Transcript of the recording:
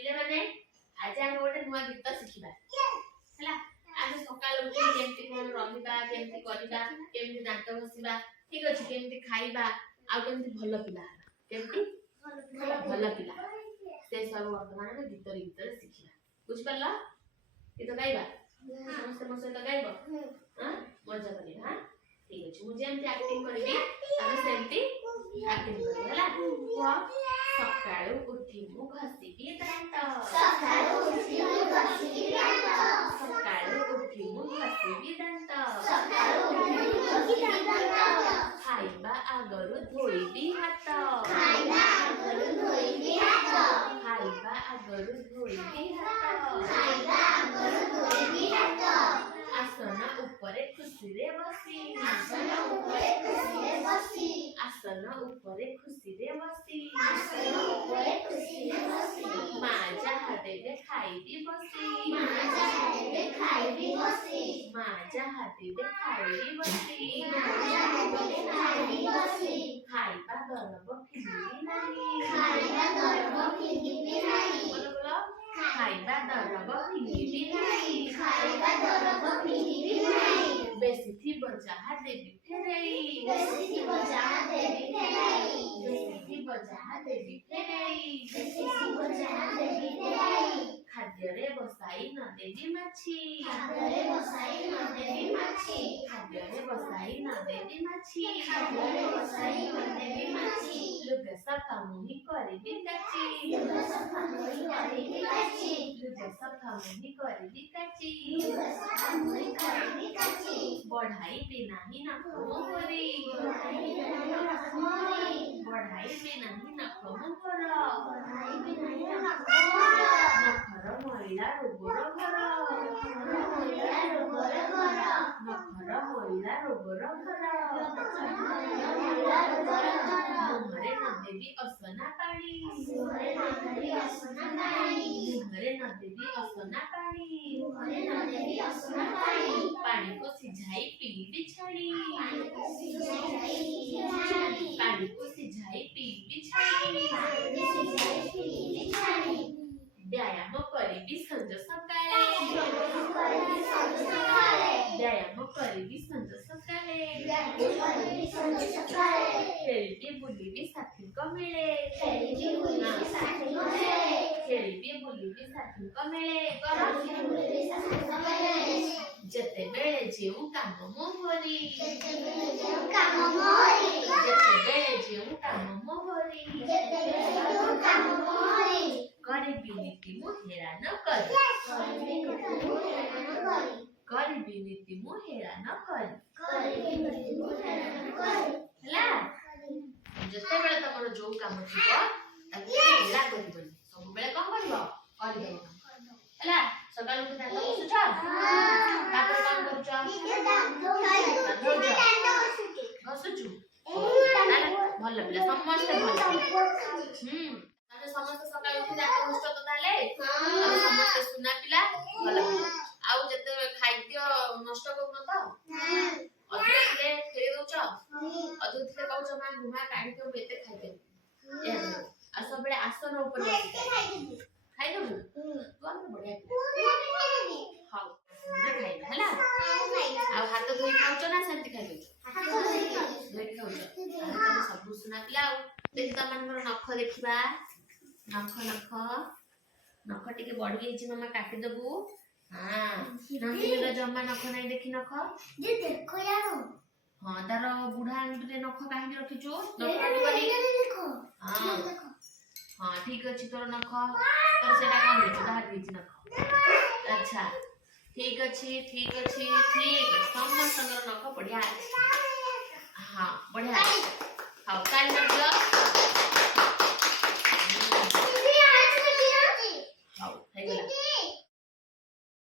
पिले माने आज हम गोटे नुआ गीत शिखिबा हैला आज सकाळ उठी केमती कोन रहिबा केमती करिबा केमती दांत घसिबा ठीक अछि केमती खाइबा आ केमती भलो पिला केमती भलो पिला से सब वर्तमान में गीत शिखिबा बुझ परला गीत गाइबा समस्त मसे तो गाइबो हां मजा करिबा हां ठीक अछि मु जेमती एक्टिंग करबी तमे सेमती एक्टिंग करबो हैला को सकाळू उठी मु घसिबी दांत सकाळू उठी मु घसिबी दांत सकाळू उठी मु घसिबी दांत सकाळू उठी मु घसिबी दांत खाइबा आगरु धोइबी हात खाइबा आगरु धोइबी हात खाइबा आगरु धोइबी हात खाइबा आगरु धोइबी हात आसन उपरे खुशी रे बसी आसन उपरे खुशी रे बसी आसन उपरे खुशी रे बसी आसन उपरे खुशी रे बसी माजा हातेबे खाइबी बसी माजा हातेबे खाइबी बसी माजा हातेबे खाइबी बसी माजा हातेबे खाइबी बसी खाइबा दरब फिंगिबी नाही खाइबा दरब फिंगिबी नाही बोलो बोलो खाइबा दरब फिंगिबी नाही खाइबा दरब फिंगिबी नाही बेसी थी बजा देबी फेरई बेसी थी बजा देबी फेरई बेसी थी बजा देबी फेरई बेसी थी बजा देबी फेरई खाद्य रे बसाई न देबी माछी खाद्य रे बसाई न देबी माछी खाद्य रे बसाई न देबी माछी खाद्य रे बसाई न देबी माछी लुगा सफा मुही करबी काची लुगा सफा मुही करबी काची लुगा सफा मुही करबी काची लुगा सफा मुही करबी काची बढ़ाई भी नहीं ना मोहरी बढ़ाई भी नहीं ना मोहरी बढ़ाई भी नहीं ना मोहरा बढ़ाई भी नहीं ना मोहरा नखर महिला रोगर घर नखर महिला रोगर घर नखर महिला रोगर घर नखर महिला रोगर घर मुहरे न देवी असना पानी मुहरे न देवी असना पानी मुहरे न देवी असना पानी मुहरे न देवी असना पानी पानी को सिझाई पीबी छाड़ी पानी को सिझाई पीबी छाड़ी व्यायाम करिबी संज सकाळे व्यायाम करिबी संज सकाळे खेळबी बुलिबी साथी को मिले खेळबी बुलिबी साथी को मिले खेळबी बुलिबी साथी को मिले जते बेले जेउ काम मोहरी जते बेले जेउ काम मोहरी जते बेले जेउ काम मोहरी जते बेले जेउ काम मोहरी गरिबी नीति मुहेरा न करी गरिबी नीति मुहेरा न करी गरिबी नीति मुहेरा न करी गरिबी नीति मुहेरा न करी हला जते बेले तमरो जो काम थिबो ताके हेला करिबनी सब बेले कोन करबो करिबो हला सकाळ उठी दांत घसुछ तापर कोन करूछ घसुछु भल पिला समस्त भल ताले समस्त सकाळ उठी दांत घसुछ तो ताले समस्त सुना पिला भल पिला आउ जते खाद्य नष्ट करू न तो अधिक थे फेरि दोछ अधिक थे कहउछ मा घुमा काढी के बेते खाइते ए आ सब बेले आसन ऊपर खाइ दबु तू हम बढ़िया हाउ खाइबा हला आ हाथ धोई खाउछ ना सेंति खाइ दोछ धोई खाउछ तमे सब सुना पिला देखि त मानकर नख देखिबा नख नख नख टिके बढी गेछि मामा काटि दबु हां नंदिला जम्मा नख नै देखि नख जे देखो यार हां तार बुढ़ा आंगुठे नख काहे रखिछु नख काटि देखो हां हां ठीक अछि तोर नख तोर सेटा का होइछ बाहर गेछि नख अच्छा ठीक अछि ठीक समस्त नख बढ़िया हां बढ़िया हां काल नख